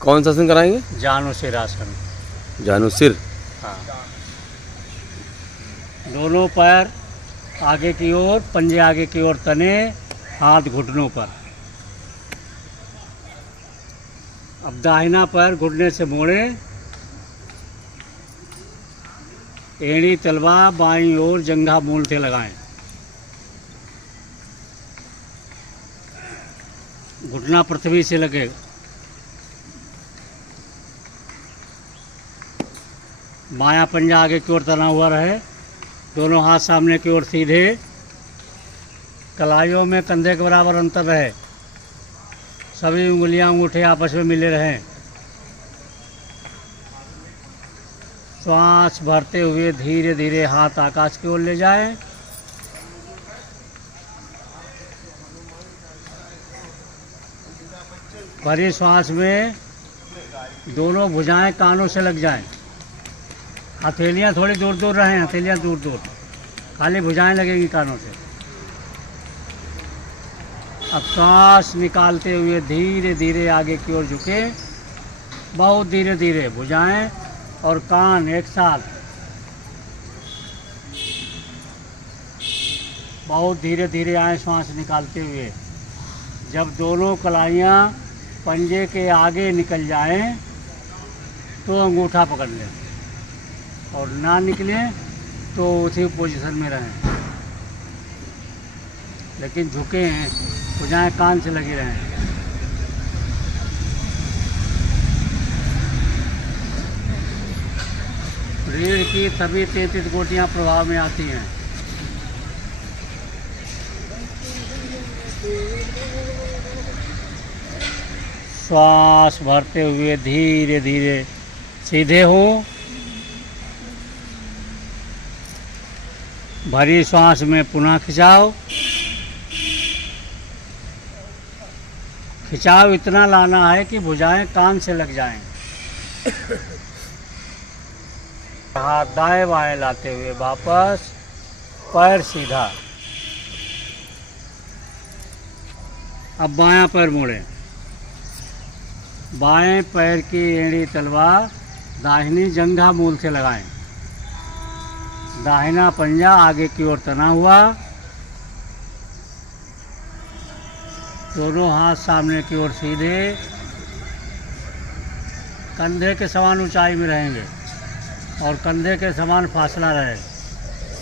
कौन सा आसन कराएंगे? जानुसिर आसन। जानुसिर। हाँ, दोनों पैर आगे की ओर, पंजे आगे की ओर तने, हाथ घुटनों पर। अब दाहिना पैर घुटने से मोड़े, एड़ी तलवा बाईं ओर जंघा मूल से लगाएं। घुटना पृथ्वी से लगे। बायां पंजा आगे की ओर तना हुआ रहे, दोनों हाथ सामने की ओर सीधे, कलाइयों में कंधे के बराबर अंतर रहे, सभी उंगलियां अंगूठे आपस में मिले रहें। श्वास भरते हुए धीरे धीरे हाथ आकाश की ओर ले जाएं। भरी श्वास में दोनों भुजाएं कानों से लग जाएं। हथेलियां थोड़ी दूर दूर रहें, हथेलियां दूर दूर, खाली भुजाएं लगेंगी कानों से। अब सांस निकालते हुए धीरे धीरे आगे की ओर झुके, बहुत धीरे धीरे, भुजाएं और कान एक साथ, बहुत धीरे धीरे आए सांस निकालते हुए। जब दोनों कलाइयाँ पंजे के आगे निकल जाएं तो अंगूठा पकड़ लें, और ना निकले तो उसी पोजीशन में रहें, लेकिन झुके हैं, भुजाएं कान से लगी रहें। रीढ़ की सभी 33 गोटियां प्रभाव में आती हैं। श्वास भरते हुए धीरे धीरे सीधे हो। भरी श्वास में पुनः खिंचाव। खिंचाव इतना लाना है कि भुजाएं कान से लग जाएं। हाथ दाएं बाएं लाते हुए वापस, पैर सीधा। अब बायां पैर मोड़ें। बाएं पैर की एड़ी तलवा दाहिनी जंघा मूल से लगाएं। दाहिना पंजा आगे की ओर तना हुआ, दोनों हाथ सामने की ओर सीधे, कंधे के समान ऊंचाई में रहेंगे और कंधे के समान फासला रहे।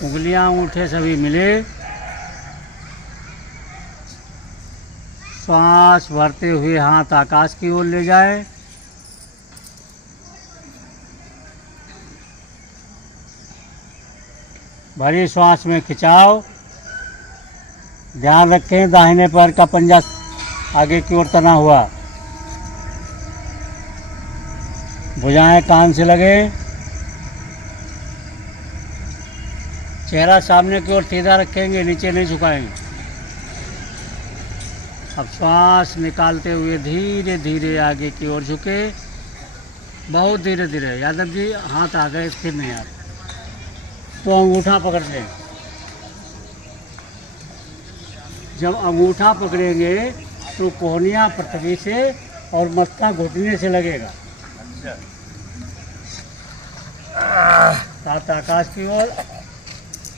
उंगलियां अंगूठे सभी मिले। श्वास भरते हुए हाथ आकाश की ओर ले जाएं। भरी श्वास में खिंचाव। ध्यान रखें दाहिने पैर का पंजा आगे की ओर तना हुआ, भुजाएं कान से लगे, चेहरा सामने की ओर सीधा रखेंगे, नीचे नहीं झुकाएंगे। अब श्वास निकालते हुए धीरे धीरे आगे की ओर झुके, बहुत धीरे धीरे। यादव जी हाथ आ गए, फिर नहीं आ रहे तो अंगूठा पकड़ लें। जब अंगूठा पकड़ेंगे तो कोहनियाँ पृथ्वी से और मत्था घुटने से लगेगा। हाथ आकाश की ओर।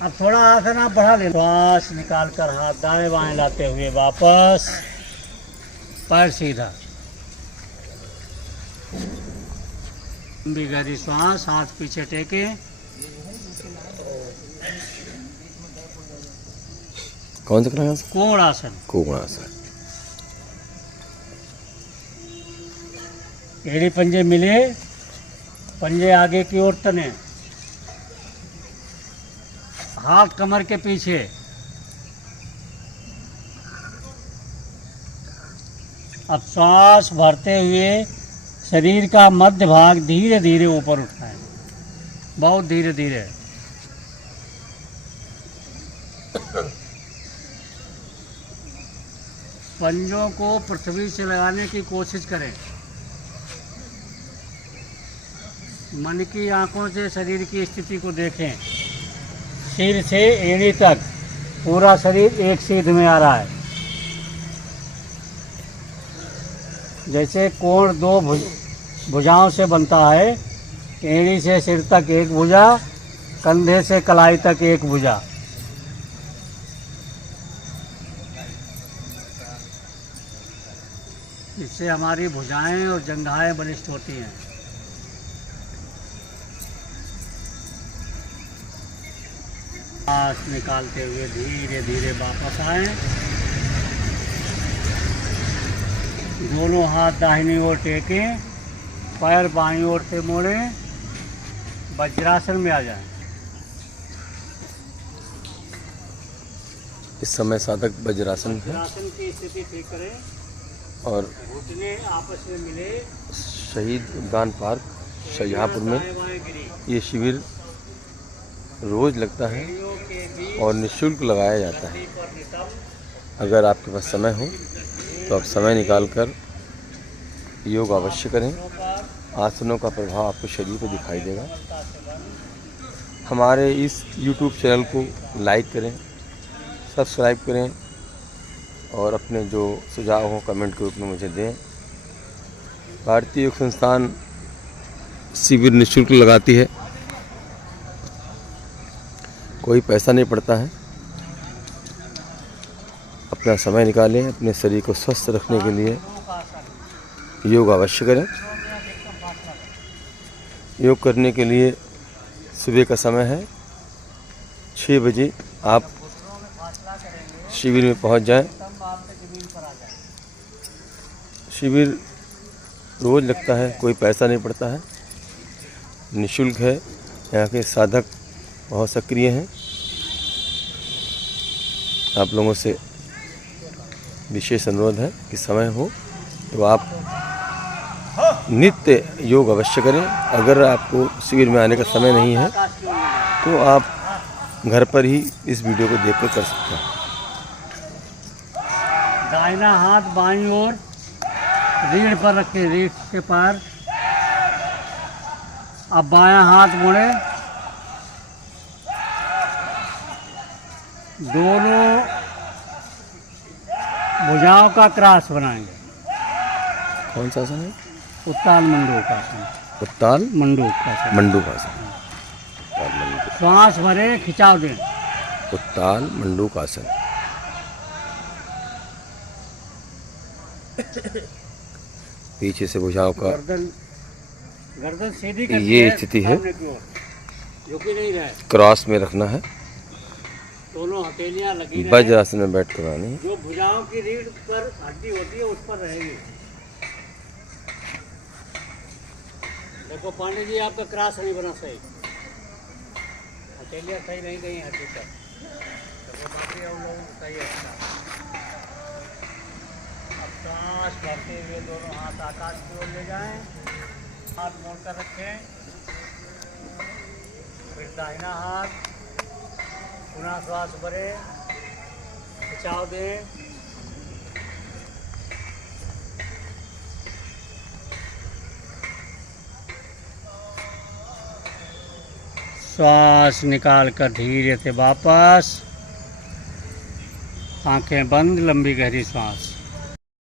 अब थोड़ा आसन आप बढ़ा लें। श्वास निकालकर हाथ दाएं बाएं लाते हुए वापस, पैर सीधा। लंबी गहरी श्वास, हाथ पीछे टेके। कौन सा कराएंगे? कोण आसन। कोण आसन। एड़ी पंजे मिले, पंजे आगे की ओर तने, हाथ कमर के पीछे। अब श्वास भरते हुए शरीर का मध्य भाग धीरे धीरे ऊपर उठाएं, बहुत धीरे धीरे। पंजों को पृथ्वी से लगाने की कोशिश करें। मन की आंखों से शरीर की स्थिति को देखें। सिर से एड़ी तक पूरा शरीर एक सीध में आ रहा है। जैसे कोण दो भुजाओं से बनता है। एड़ी से सिर तक एक भुजा, कंधे से कलाई तक एक भुजा। इससे हमारी भुजाएं और जंघाएं बलिष्ठ होती हैं। सांस निकालते हुए धीरे धीरे वापस आए। दोनों हाथ दाहिनी ओर टेकें, पैर बाईं ओर से मोड़ें, वज्रासन में आ जाएं। इस समय साधक वज्रासन है वज्रासन की स्थिति ठीक करें और घुटने आपस में मिले। शहीद उद्यान पार्क शाहजहाँपुर में दाएं बाएं गिरी। ये शिविर रोज़ लगता है एड़ियों के बीच और निःशुल्क लगाया जाता है। पर नितंब अगर आपके पास समय हो तो आप समय निकाल कर योग अवश्य करें। पर आसनों का प्रभाव आपके शरीर पर दिखाई देगा। हमारे इस YouTube चैनल को लाइक करें, सब्सक्राइब करें और अपने जो सुझाव हो कमेंट के रूप में मुझे दें। भारतीय योग संस्थान शिविर निःशुल्क लगाती है, कोई पैसा नहीं पड़ता है। अपना समय निकालें, अपने शरीर को स्वस्थ रखने के लिए योग अवश्य करें। योग करने के लिए सुबह का समय है 6 बजे आप शिविर में पहुंच जाएं। शिविर रोज़ लगता है, कोई पैसा नहीं पड़ता है, निःशुल्क है। यहाँ के साधक बहुत सक्रिय हैं। आप लोगों से विशेष अनुरोध है कि समय हो तो आप नित्य योग अवश्य करें। अगर आपको शिविर में आने का समय नहीं है तो आप घर पर ही इस वीडियो को देखकर कर सकते हैं। दाहिना हाथ बाईं ओर रीढ़ पर रखें, रीढ़ के पार। अब बायां हाथ मोड़े, दोनों भुजाओं का क्रॉस बनाएंगे। कौन सा आसन है? उत्ताल मंडूकासन। उत्ताल मंडूकासन। मंडूकासन। श्वास भरे, खिंचाव दें। उत्ताल मंडूकासन। पीछे से भुजाओं का गर्दन सीधी करनी ये है, स्थिति है। सामने की ओर। झुकी नहीं रहे, क्रॉस में रखना है। दोनों हथेलियां लगी रहे। वज्रासन में बैठ कर आनी है। जो भुजाओं की रीढ़ पर हड्डी होती है उस पर रहेगी। देखो पांडे जी, आपका क्रॉस नहीं बना सही, हथेलियां सही नहीं गई हड्डी पर। देखो बाकी हम लोगों को सही है। अब सांस भरते हुए दोनों हाथ आकाश की ओर ले जाएं, हाथ मोड़ कर रखें। फिर दाहिना हाथ, पुनः श्वास भरे, खिंचाव दें। श्वास निकाल कर धीरे से वापस, आंखें बंद, लंबी गहरी श्वास।